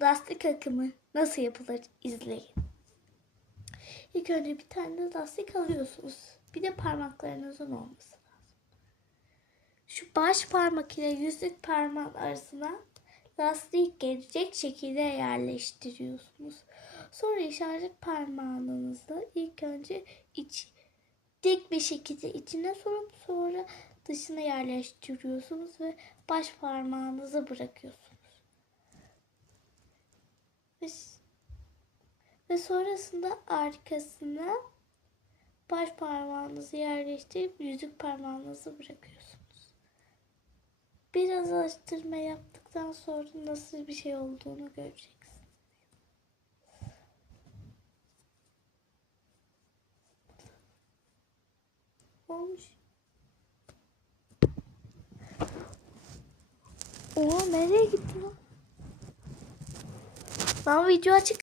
lastik akımı nasıl yapılır izleyin. İlk önce bir tane lastik alıyorsunuz. Bir de parmaklarınızın olması lazım. Şu baş parmak ile yüzük parmağın arasına lastiği gelecek şekilde yerleştiriyorsunuz. Sonra işaret parmağınızı ilk önce dik bir şekilde içine sorup sonra dışına yerleştiriyorsunuz ve baş parmağınızı bırakıyorsunuz. Ve sonrasında arkasına baş parmağınızı yerleştirip yüzük parmağınızı bırakıyorsunuz. Biraz araştırma yaptıktan sonra nasıl bir şey olduğunu göreceksiniz. Olmuş. Nereye gitti lan? Lan video açık.